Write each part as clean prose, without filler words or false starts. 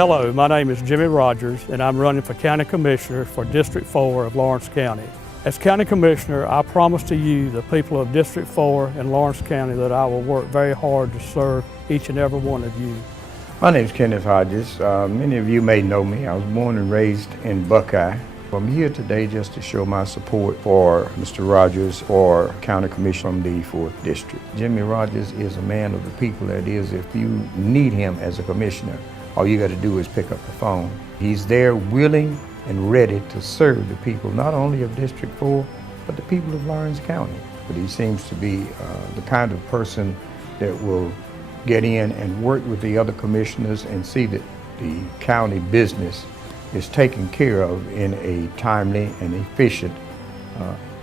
Hello, my name is Jimmy Rogers, and I'm running for County Commissioner for District 4 of Lawrence County. As County Commissioner, I promise to you, the people of District 4 in Lawrence County, that I will work very hard to serve each and every one of you. My name is Kenneth Hodges. Many of you may know me. I was born and raised in Buckeye. I'm here today just to show my support for Mr. Rogers for County Commissioner from the 4th District. Jimmy Rogers is a man of the people. That is, if you need him as a commissioner, all you got to do is pick up the phone. He's there willing and ready to serve the people, not only of District 4, but the people of Lawrence County. But he seems to be the kind of person that will get in and work with the other commissioners and see that the county business is taken care of in a timely and efficient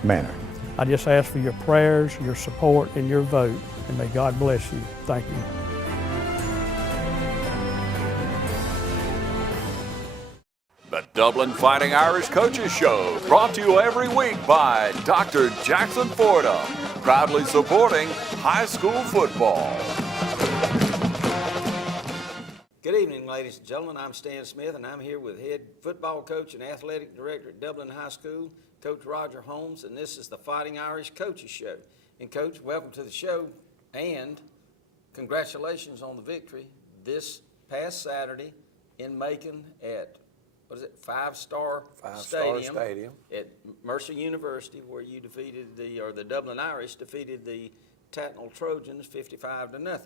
manner. I just ask for your prayers, your support, and your vote, and may God bless you. Thank you. The Dublin Fighting Irish Coaches Show, brought to you every week by Dr. Jackson Forda, proudly supporting high school football. Good evening, ladies and gentlemen. I'm Stan Smith, and I'm here with head football coach and athletic director at Dublin High School, Coach Roger Holmes, and this is the Fighting Irish Coaches Show. And Coach, welcome to the show, and congratulations on the victory this past Saturday in Macon at, what is it, Five-Star Stadium at Mercer University, where you defeated the Dublin Irish defeated the Tatnall Trojans 55-0.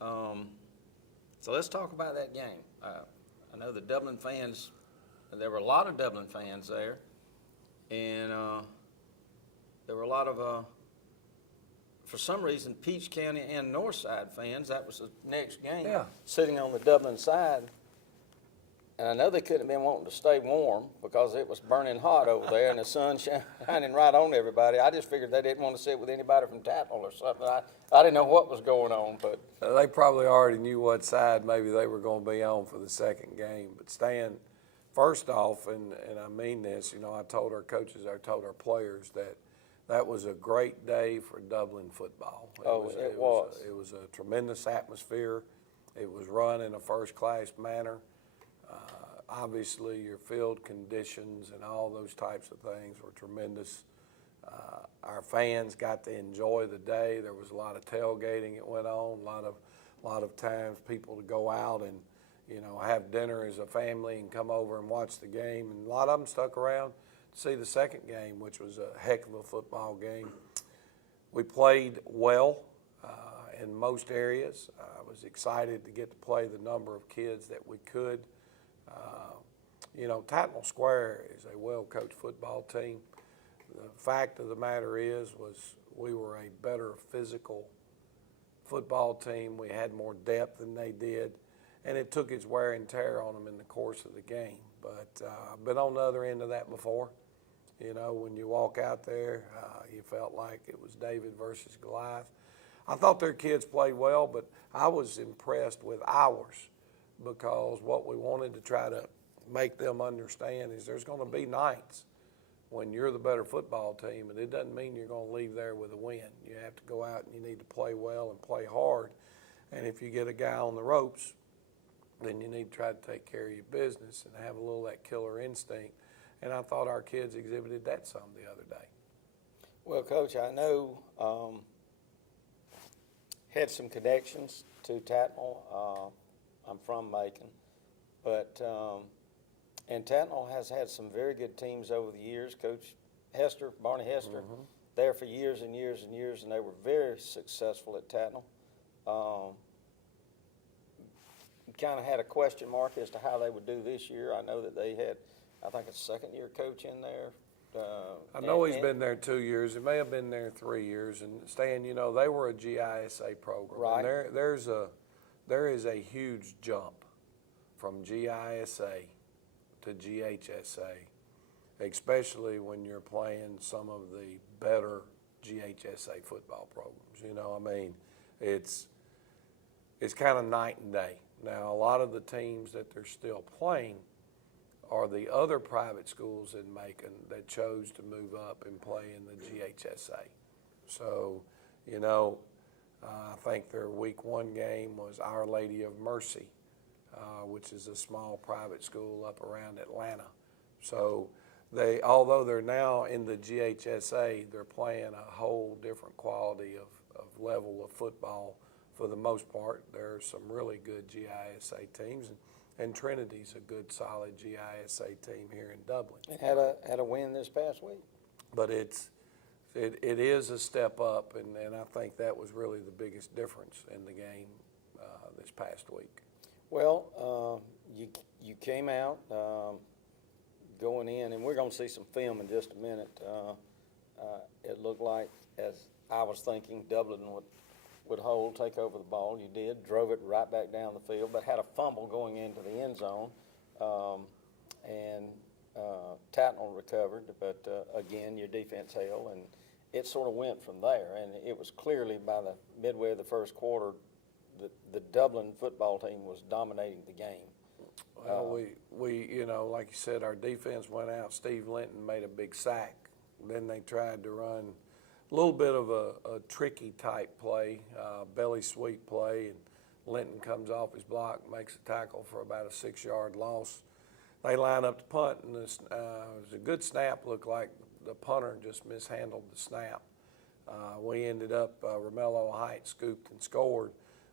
So let's talk about that game. I know the Dublin fans, there were a lot of Dublin fans there, and there were a lot of, for some reason, Peach County and Northside fans. That was the next game, sitting on the Dublin side. And I know they couldn't have been wanting to stay warm because it was burning hot over there and the sun shining right on everybody. I just figured they didn't want to sit with anybody from Tatnall or something. I didn't know what was going on, but they probably already knew what side maybe they were going to be on for the second game. But Stan, first off, and I mean this, you know, I told our coaches, I told our players that was a great day for Dublin football. It was a tremendous atmosphere. It was run in a first-class manner. Obviously, your field conditions and all those types of things were tremendous. Our fans got to enjoy the day. There was a lot of tailgating that went on. A lot of times people to go out and, you know, have dinner as a family and come over and watch the game. And a lot of them stuck around to see the second game, which was a heck of a football game. We played well in most areas. I was excited to get to play the number of kids that we could. You know, Tatnall Square is a well-coached football team. The fact of the matter was we were a better physical football team. We had more depth than they did, and it took its wear and tear on them in the course of the game. But I've been on the other end of that before. You know, when you walk out there, you felt like it was David versus Goliath. I thought their kids played well, but I was impressed with ours, because what we wanted to try to make them understand is there's going to be nights when you're the better football team, and it doesn't mean you're going to leave there with a win. You have to go out and you need to play well and play hard. And if you get a guy on the ropes, then you need to try to take care of your business and have a little of that killer instinct. And I thought our kids exhibited that some the other day. well, Coach, I know had some connections to Tatnall. I'm from Macon, but and Tatnall has had some very good teams over the years. Coach Hester, Barney Hester, there for years and years and years, and they were very successful at Tatnall. Kind of had a question mark as to how they would do this year. I know that they had, I think, a second-year coach in there. I know he's been there 2 years. It may have been there 3 years. And Stan, you know, they were a GISA program. Right. And there is a huge jump from GISA to GHSA, especially when you're playing some of the better GHSA football programs. You know, I mean, it's kind of night and day. Now, a lot of the teams that they're still playing are the other private schools in Macon that chose to move up and play in the GHSA. So, you know, I think their week 1 game was Our Lady of Mercy which is a small private school up around Atlanta. So although they're now in the GHSA, they're playing a whole different quality of level of football for the most part. There are some really good GISA teams, and Trinity's a good, solid GISA team here in Dublin. And had a win this past week. But it is a step up, and I think that was really the biggest difference in the game this past week. Well, you came out going in, and we're going to see some film in just a minute. It looked like, as I was thinking, Dublin would take over the ball. You did, drove it right back down the field, but had a fumble going into the end zone, and Tatnall recovered, but again, your defense held, and it sort of went from there. And it was clearly by the midway of the first quarter, the Dublin football team was dominating the game. Well, we like you said, our defense went out. Steve Linton made a big sack. Then they tried to run a little bit of a tricky type play, belly sweep play, and Linton comes off his block, makes a tackle for about a 6-yard loss. They line up to punt, and it was a good snap. Looked like the punter just mishandled the snap. We ended up, Romello Height scooped and scored.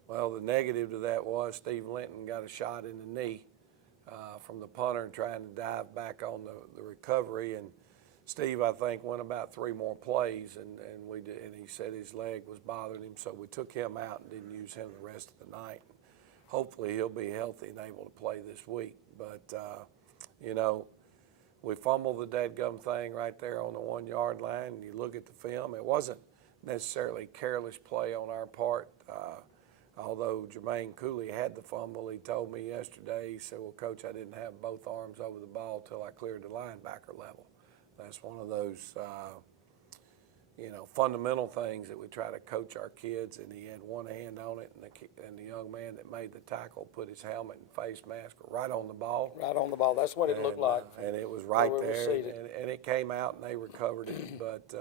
Well, the negative to that was Steve Linton got a shot in the knee from the punter trying to dive back on the recovery. And Steve, I think, went about 3 more plays, and he said his leg was bothering him, so we took him out and didn't use him the rest of the night. Hopefully he'll be healthy and able to play this week. But, we fumbled the dadgum thing right there on the 1-yard line. And you look at the film, it wasn't necessarily careless play on our part. Although Jermaine Cooley had the fumble, he told me yesterday, he said, well, Coach, I didn't have both arms over the ball till I cleared the linebacker level. That's one of those, fundamental things that we try to coach our kids, and he had one hand on it, and the young man that made the tackle put his helmet and face mask right on the ball. Right on the ball. That's what it looked like. And it was right there, and it came out, and they recovered it. But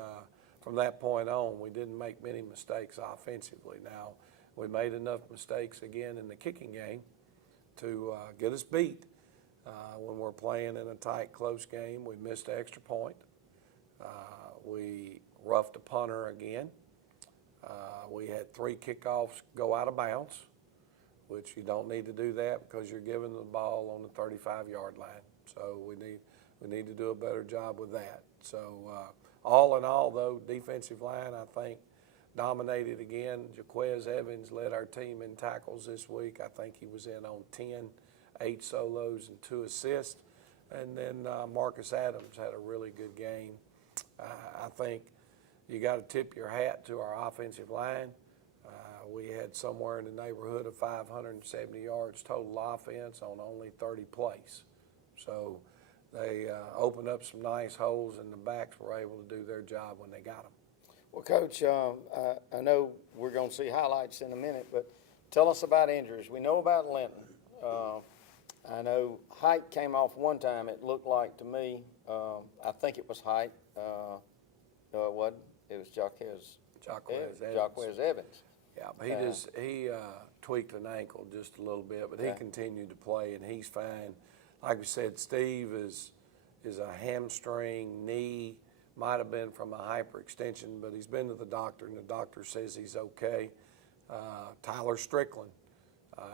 from that point on, we didn't make many mistakes offensively. Now, we made enough mistakes again in the kicking game to get us beat. When we're playing in a tight, close game, we missed an extra point. We roughed a punter again. We had 3 kickoffs go out of bounds, which you don't need to do that because you're giving the ball on the 35-yard line. So we need to do a better job with that. So all in all, though, defensive line, I think, dominated again. Jaquez Evans led our team in tackles this week. I think he was in on 10, 8 solos and 2 assists. And then Marcus Adams had a really good game. I think you got to tip your hat to our offensive line. We had somewhere in the neighborhood of 570 yards total offense on only 30 plays. So they opened up some nice holes, and the backs were able to do their job when they got them. Well, Coach, I know we're going to see highlights in a minute, but tell us about injuries. We know about Linton. I know Height came off one time, it looked like to me. I think it was Height. No, it wasn't. It was Jaquez Evans. Yeah, but he tweaked an ankle just a little bit, but he continued to play, and he's fine. Like we said, Steve is a hamstring, knee, might have been from a hyperextension, but he's been to the doctor, and the doctor says he's okay. Tyler Strickland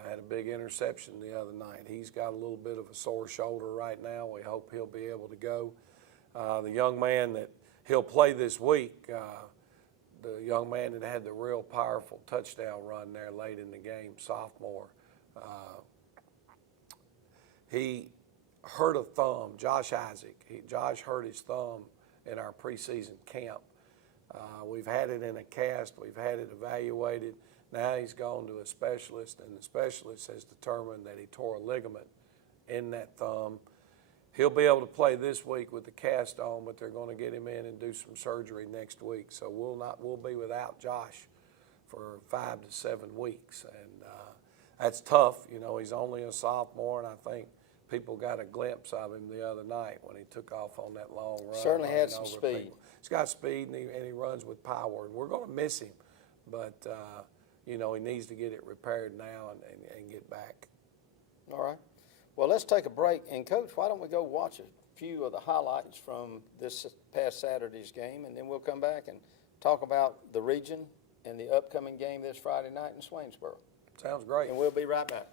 had a big interception the other night. He's got a little bit of a sore shoulder right now. We hope he'll be able to go. The young man that he'll play this week, the young man that had the real powerful touchdown run there late in the game, sophomore, he hurt a thumb, Josh Isaac. Josh hurt his thumb in our preseason camp. We've had it in a cast. We've had it evaluated. Now he's gone to a specialist, and the specialist has determined that he tore a ligament in that thumb. He'll be able to play this week with the cast on, but they're going to get him in and do some surgery next week. So we'll be without Josh for 5 to 7 weeks, and that's tough. He's only a sophomore, and I think people got a glimpse of him the other night when he took off on that long run. Certainly had some speed. People. He's got speed, and he runs with power, and we're going to miss him. But, he needs to get it repaired now and get back. All right. Well, let's take a break. And, Coach, why don't we go watch a few of the highlights from this past Saturday's game, and then we'll come back and talk about the region and the upcoming game this Friday night in Swainsboro. Sounds great. And we'll be right back.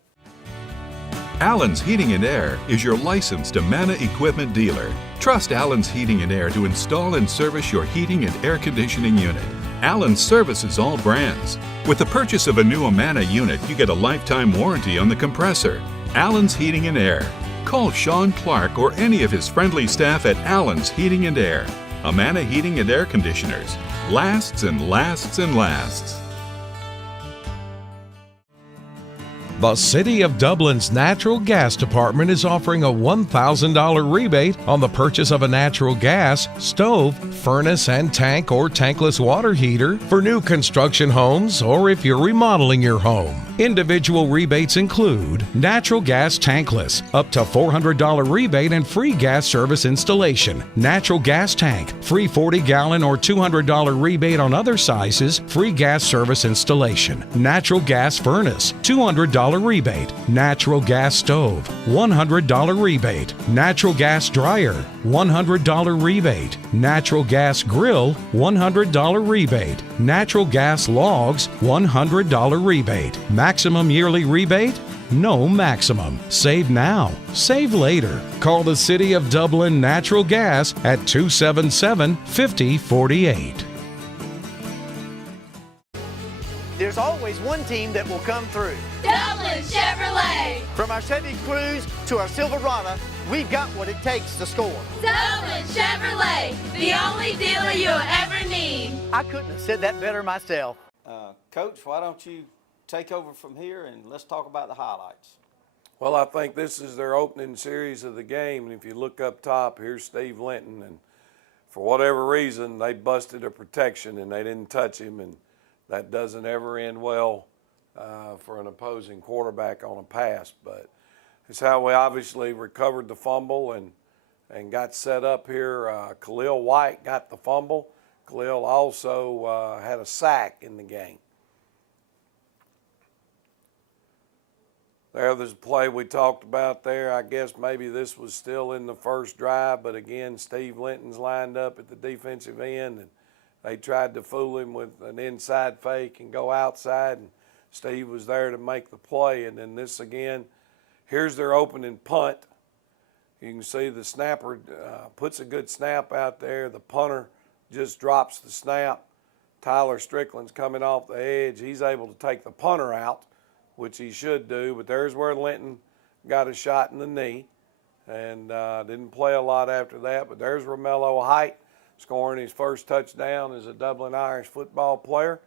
Allen's Heating and Air is your licensed Amana equipment dealer. Trust Allen's Heating and Air to install and service your heating and air conditioning unit. Allen services all brands. With the purchase of a new Amana unit, you get a lifetime warranty on the compressor. Allen's Heating and Air. Call Sean Clark or any of his friendly staff at Allen's Heating and Air. Amana Heating and Air Conditioners. Lasts and lasts and lasts. The City of Dublin's Natural Gas Department is offering a $1,000 rebate on the purchase of a natural gas, stove, furnace and tank or tankless water heater for new construction homes or if you're remodeling your home. Individual rebates include natural gas tankless, up to $400 rebate and free gas service installation. Natural gas tank, free 40-gallon or $200 rebate on other sizes, free gas service installation. Natural gas furnace, $200 rebate. Natural gas stove, $100 rebate. Natural gas dryer, $100 rebate. Natural gas grill, $100 rebate. Natural gas logs, $100 rebate. Maximum yearly rebate? No maximum. Save now. Save later. Call the City of Dublin Natural Gas at 277-5048. There's always one team that will come through. Dublin Chevrolet! From our Chevy Cruze to our Silverado, we've got what it takes to score. Dublin Chevrolet, the only dealer you'll ever need. I couldn't have said that better myself. Coach, why don't you take over from here and let's talk about the highlights. Well, I think this is their opening series of the game, and if you look up top, here's Steve Linton, and for whatever reason, they busted a protection and they didn't touch him, and that doesn't ever end well for an opposing quarterback on a pass. But it's how we obviously recovered the fumble and got set up here. Khalil White got the fumble. Khalil also had a sack in the game. There's a play we talked about there. I guess maybe this was still in the first drive, but again, Steve Linton's lined up at the defensive end, and they tried to fool him with an inside fake and go outside, and Steve was there to make the play. And then this again, here's their opening punt. You can see the snapper puts a good snap out there. The punter just drops the snap. Tyler Strickland's coming off the edge. He's able to take the punter out, which he should do, but there's where Linton got a shot in the knee and didn't play a lot after that. But there's Romello Height scoring his first touchdown as a Dublin Irish football player.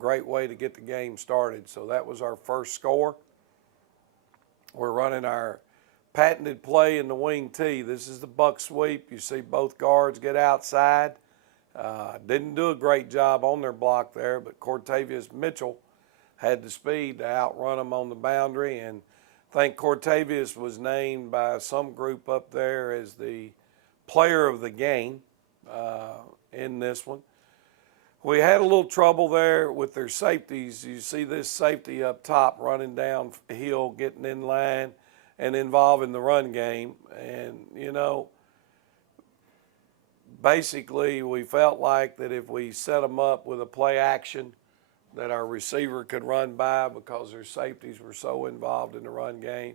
Great way to get the game started. So that was our first score. We're running our patented play in the wing tee. This is the buck sweep. You see both guards get outside. Didn't do a great job on their block there, but Cortavius Mitchell had the speed to outrun them on the boundary, and I think Cortavius was named by some group up there as the player of the game in this one. We had a little trouble there with their safeties. You see this safety up top running downhill, getting in line, and involving the run game. And, you know, basically we felt like that if we set them up with a play action, that our receiver could run by because their safeties were so involved in the run game.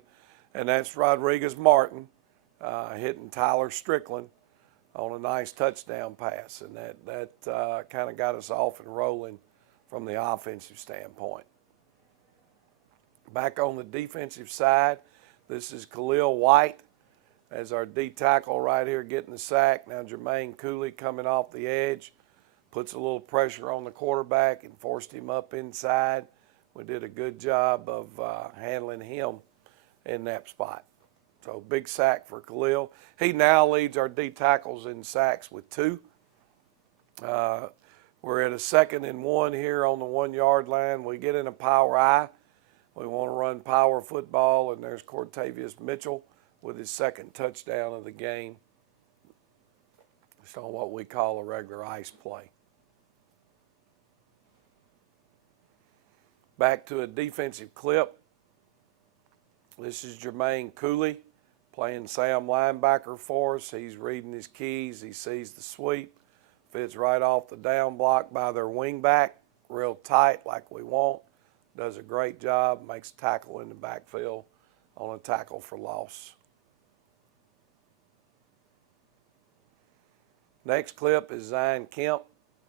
And that's Rodriguez Martin hitting Tyler Strickland on a nice touchdown pass. And that kind of got us off and rolling from the offensive standpoint. Back on the defensive side, this is Khalil White as our D tackle right here getting the sack. Now Jermaine Cooley coming off the edge. Puts a little pressure on the quarterback and forced him up inside. We did a good job of handling him in that spot. So big sack for Khalil. He now leads our D tackles in sacks with 2. We're at a 2nd and 1 here on the 1-yard line. We get in a power I. We want to run power football, and there's Cortavius Mitchell with his 2nd touchdown of the game. Just on what we call a regular ice play. Back to a defensive clip. This is Jermaine Cooley playing Sam linebacker for us. He's reading his keys. He sees the sweep. Fits right off the down block by their wing back, real tight like we want. Does a great job, makes a tackle in the backfield on a tackle for loss. Next clip is Zion Kemp,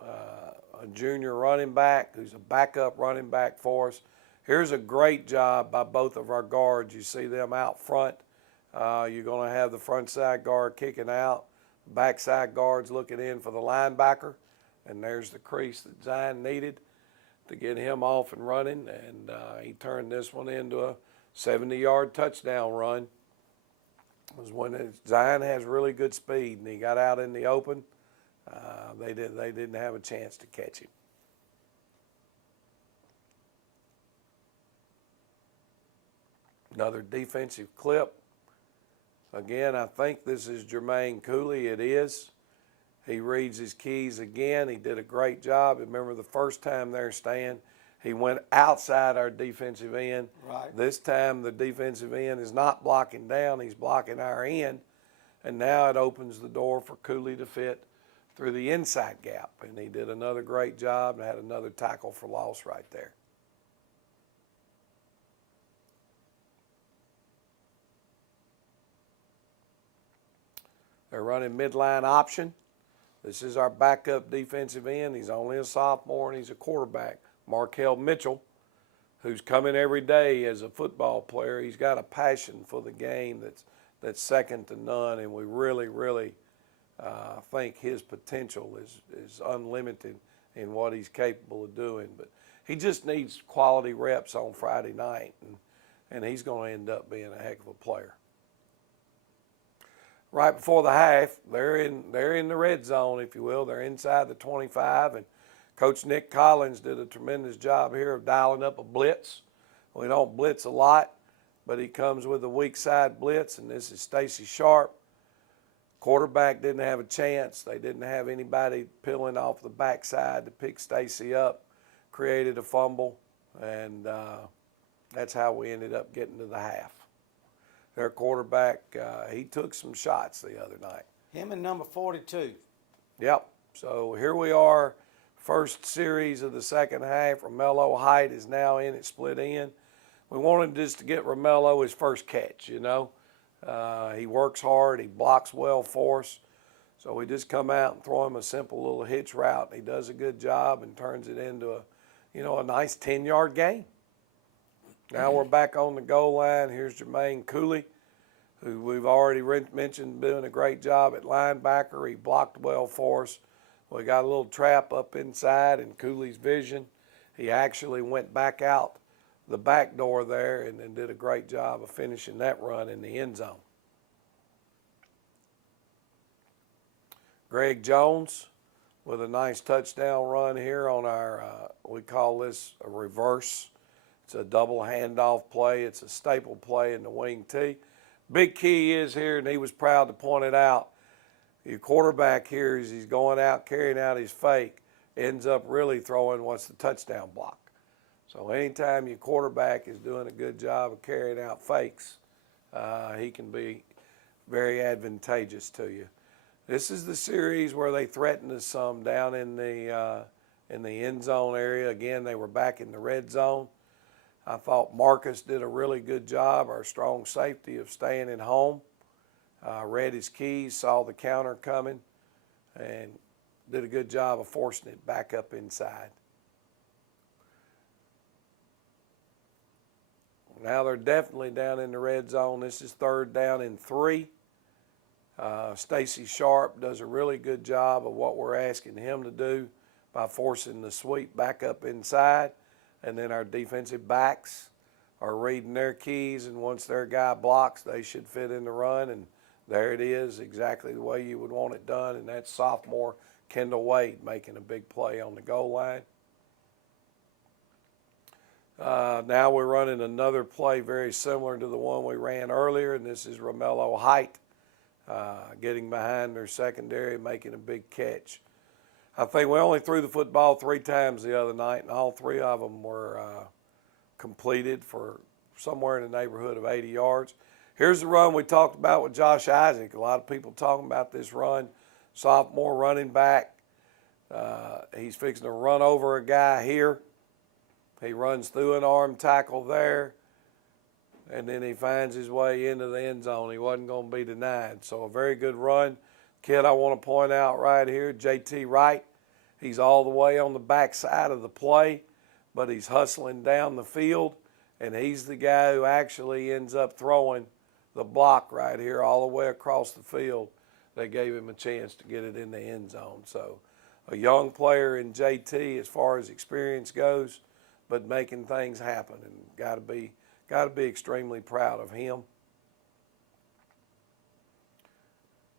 a junior running back who's a backup running back for us. Here's a great job by both of our guards. You see them out front. You're going to have the front side guard kicking out, back side guards looking in for the linebacker, and there's the crease that Zion needed to get him off and running, and he turned this one into a 70-yard touchdown run. It was when Zion has really good speed, and he got out in the open. They didn't have a chance to catch him. Another defensive clip. Again, I think this is Jermaine Cooley. It is. He reads his keys again. He did a great job. Remember the first time there, Stan, he went outside our defensive end. Right. This time the defensive end is not blocking down. He's blocking our end. And now it opens the door for Cooley to fit through the inside gap. And he did another great job and had another tackle for loss right there. They're running midline option. This is our backup defensive end. He's only a sophomore and he's a quarterback. Markel Mitchell, who's coming every day as a football player. He's got a passion for the game that's second to none, and we really think his potential is unlimited in what he's capable of doing. But he just needs quality reps on Friday night, and he's going to end up being a heck of a player. Right before the half, they're in the red zone, if you will. They're inside the 25, and Coach Nick Collins did a tremendous job here of dialing up a blitz. We don't blitz a lot, but he comes with a weak side blitz, and this is Stacy Sharp. Quarterback didn't have a chance. They didn't have anybody peeling off the backside to pick Stacy up. Created a fumble, and that's how we ended up getting to the half. Their quarterback, he took some shots the other night. Him and number 42. Yep. So here we are, first series of the second half. Romello Height is now in it, split in. We wanted just to get Romello his first catch, you know. He works hard. He blocks well for us. So we just come out and throw him a simple little hitch route. He does a good job and turns it into a nice 10-yard gain. Now we're back on the goal line. Here's Jermaine Cooley, who we've already mentioned doing a great job at linebacker. He blocked well for us. We got a little trap up inside in Cooley's vision. He actually went back out the back door there and did a great job of finishing that run in the end zone. Greg Jones with a nice touchdown run here on our, we call this a reverse. It's a double handoff play. It's a staple play in the wing T. Big key is here, and he was proud to point it out. Your quarterback here, as he's going out, carrying out his fake, ends up really throwing what's the touchdown block. So anytime your quarterback is doing a good job of carrying out fakes, he can be very advantageous to you. This is the series where they threatened us some down in the end zone area. Again, they were back in the red zone. I thought Marcus did a really good job, our strong safety, of staying at home. Read his keys, saw the counter coming, and did a good job of forcing it back up inside. Now they're definitely down in the red zone. This is 3rd down and 3. Stacy Sharp does a really good job of what we're asking him to do by forcing the sweep back up inside. And then our defensive backs are reading their keys, and once their guy blocks, they should fit in the run. And there it is, exactly the way you would want it done. And that's sophomore Kendall Wade making a big play on the goal line. Now we're running another play very similar to the one we ran earlier, and this is Romello Height getting behind their secondary, making a big catch. I think we only threw the football 3 times the other night, and all 3 of them were completed for somewhere in the neighborhood of 80 yards. Here's the run we talked about with Josh Isaac. A lot of people talking about this run. Sophomore running back. He's fixing to run over a guy here. He runs through an arm tackle there, and then he finds his way into the end zone. He wasn't going to be denied. So a very good run. Kid I want to point out right here, JT Wright. He's all the way on the back side of the play, but he's hustling down the field, and he's the guy who actually ends up throwing the block right here all the way across the field. They gave him a chance to get it in the end zone. So a young player in JT as far as experience goes, but making things happen, and got to be extremely proud of him.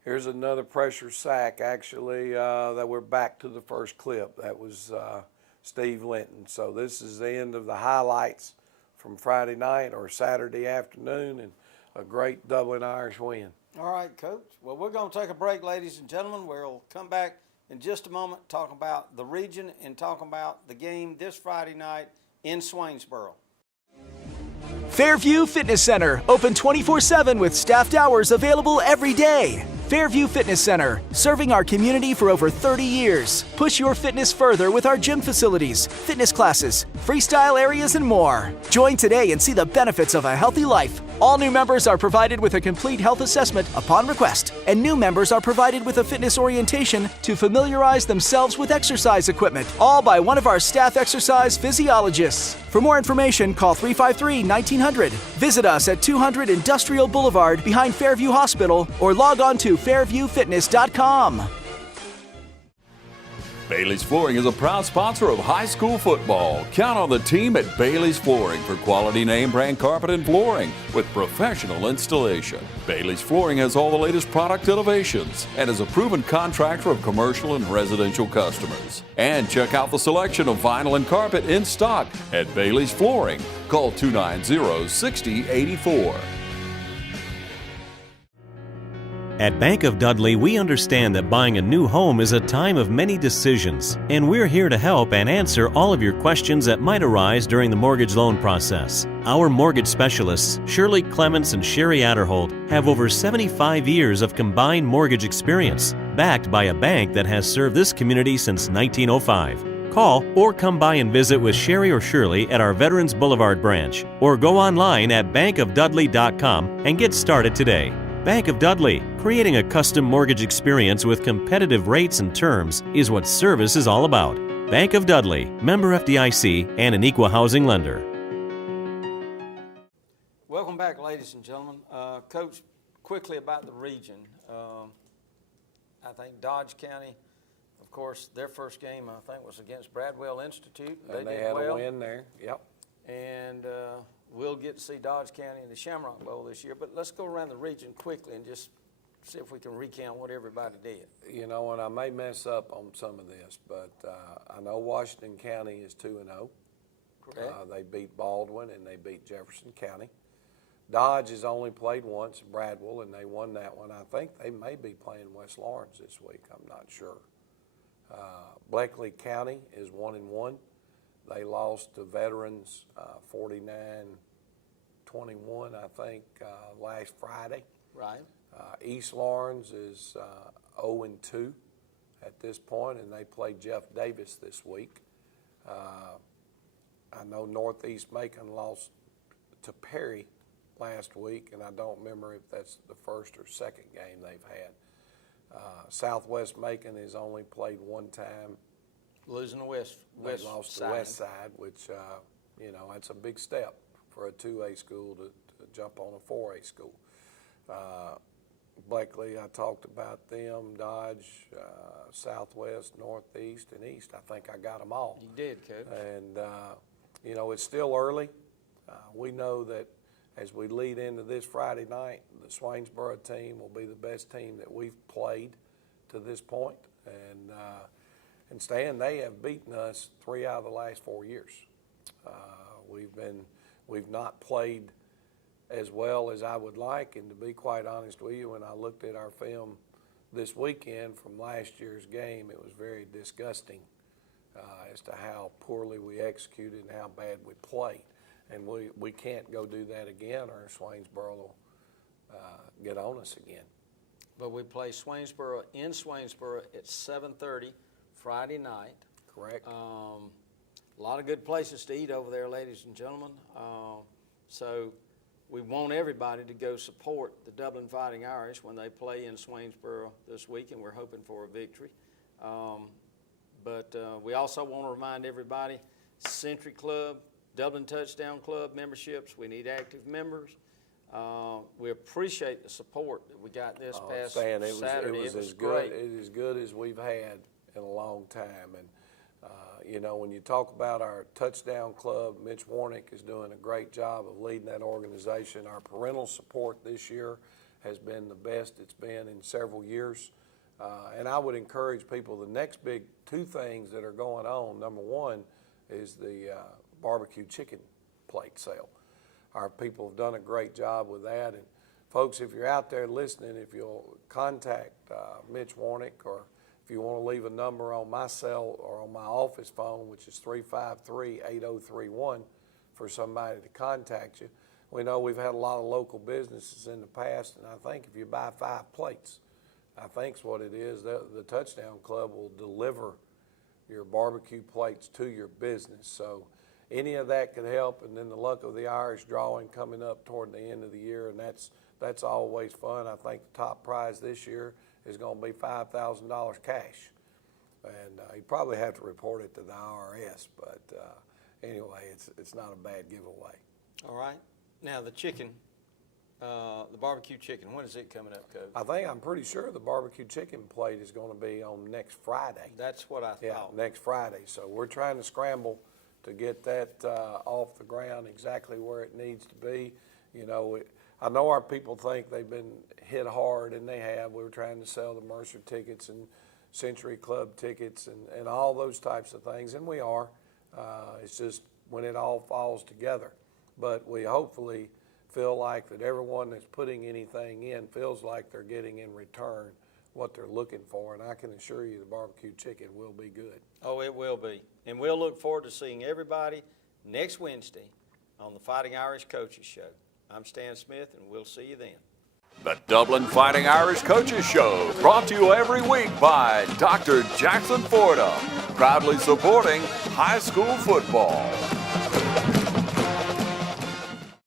Here's another pressure sack, actually, that we're back to the first clip. That was Steve Linton. So this is the end of the highlights from Friday night or Saturday afternoon, and a great Dublin Irish win. All right, Coach. Well, we're going to take a break, ladies and gentlemen. We'll come back in just a moment, talk about the region and talk about the game this Friday night in Swainsboro. Fairview Fitness Center, open 24/7 with staffed hours available every day. Fairview Fitness Center, serving our community for over 30 years. Push your fitness further with our gym facilities, fitness classes, freestyle areas, and more. Join today and see the benefits of a healthy life. All new members are provided with a complete health assessment upon request, and new members are provided with a fitness orientation to familiarize themselves with exercise equipment, all by one of our staff exercise physiologists. For more information, call 353-1900. Visit us at 200 Industrial Boulevard behind Fairview Hospital, or log on to fairviewfitness.com. Bailey's Flooring is a proud sponsor of high school football. Count on the team at Bailey's Flooring for quality name brand carpet and flooring with professional installation. Bailey's Flooring has all the latest product innovations and is a proven contractor of commercial and residential customers. And check out the selection of vinyl and carpet in stock at Bailey's Flooring. Call 290-6084. At Bank of Dudley, we understand that buying a new home is a time of many decisions, and we're here to help and answer all of your questions that might arise during the mortgage loan process. Our mortgage specialists, Shirley Clements and Sherry Adderholt, have over 75 years of combined mortgage experience, backed by a bank that has served this community since 1905. Call or come by and visit with Sherry or Shirley at our Veterans Boulevard branch, or go online at bankofdudley.com and get started today. Bank of Dudley, creating a custom mortgage experience with competitive rates and terms is what service is all about. Bank of Dudley, member FDIC, and an equal housing lender. Welcome back, ladies and gentlemen. Coach, quickly about the region. I think Dodge County, of course, their first game, I think, was against Bradwell Institute. And they did had well. a win there. Yep. And we'll get to see Dodge County in the Shamrock Bowl this year. But let's go around the region quickly and just see if we can recount what everybody did. You know, and I may mess up on some of this, but I know Washington County is 2-0. They beat Baldwin and they beat Jefferson County. Dodge has only played once, Bradwell, and they won that one. I think they may be playing West Lawrence this week. I'm not sure. Bleckley County is 1-1. They lost to Veterans 49-21, I think, last Friday. Right. East Lawrence is 0-2 at this point, and they play Jeff Davis this week. I know Northeast Macon lost to Perry last week, and I don't remember if that's the first or second game they've had. Southwest Macon has only played one time. Losing the West They lost the West Side, which, you know, that's a big step for a 2A school to jump on a 4A school. Bleckley, I talked about them, Dodge, Southwest, Northeast, and East. I think I got them all. You did, Coach. And, you know, it's still early. We know that as we lead into this Friday night, the Swainsboro team will be the best team that we've played to this point. And Stan, they have beaten us 3 out of the last 4 years. We've not played as well as I would like, and to be quite honest with you, when I looked at our film this weekend from last year's game, it was very disgusting as to how poorly we executed and how bad we played. and we can't go do that again, or Swainsboro will get on us again. But we play Swainsboro in Swainsboro at 7:30 Friday night. Correct. A lot of good places to eat over there, ladies and gentlemen. So we want everybody to go support the Dublin Fighting Irish when they play in Swainsboro this week, and we're hoping for a victory. But we also want to remind everybody, Century Club, Dublin Touchdown Club memberships, we need active members. We appreciate the support that we got this past Saturday. It was great. It is good as we've had in a long time. And you know, when you talk about our touchdown club, Mitch Warnick is doing a great job of leading that organization. Our parental support this year has been the best it's been in several years. And I would encourage people, the next big two things that are going on, number one is the barbecue chicken plate sale. Our people have done a great job with that. And folks, if you're out there listening, if you'll contact Mitch Warnick, or if you want to leave a number on my cell or on my office phone, which is 353-8031, for somebody to contact you. We know we've had a lot of local businesses in the past, and I think if you buy 5 plates, I think's what it is, the Touchdown Club will deliver your barbecue plates to your business. So any of that could help, and then the Luck of the Irish drawing coming up toward the end of the year, and that's always fun. I think the top prize this year is going to be $5,000 cash, and you probably have to report it to the IRS, but anyway, it's not a bad giveaway. All right. Now the chicken, the barbecue chicken, when is it coming up, Coach? I'm pretty sure the barbecue chicken plate is going to be on next Friday. That's what I thought. Yeah, next Friday. So we're trying to scramble to get that off the ground exactly where it needs to be. You know, I know our people think they've been hit hard, and they have. We were trying to sell the Mercer tickets and Century Club tickets and all those types of things, and we are. It's just when it all falls together. But we hopefully feel like that everyone that's putting anything in feels like they're getting in return what they're looking for, and I can assure you the barbecue chicken will be good. Oh, it will be. And we'll look forward to seeing everybody next Wednesday on the Fighting Irish Coaches Show. I'm Stan Smith, and we'll see you then. The Dublin Fighting Irish Coaches Show, brought to you every week by Dr. Jackson Fordham, proudly supporting high school football.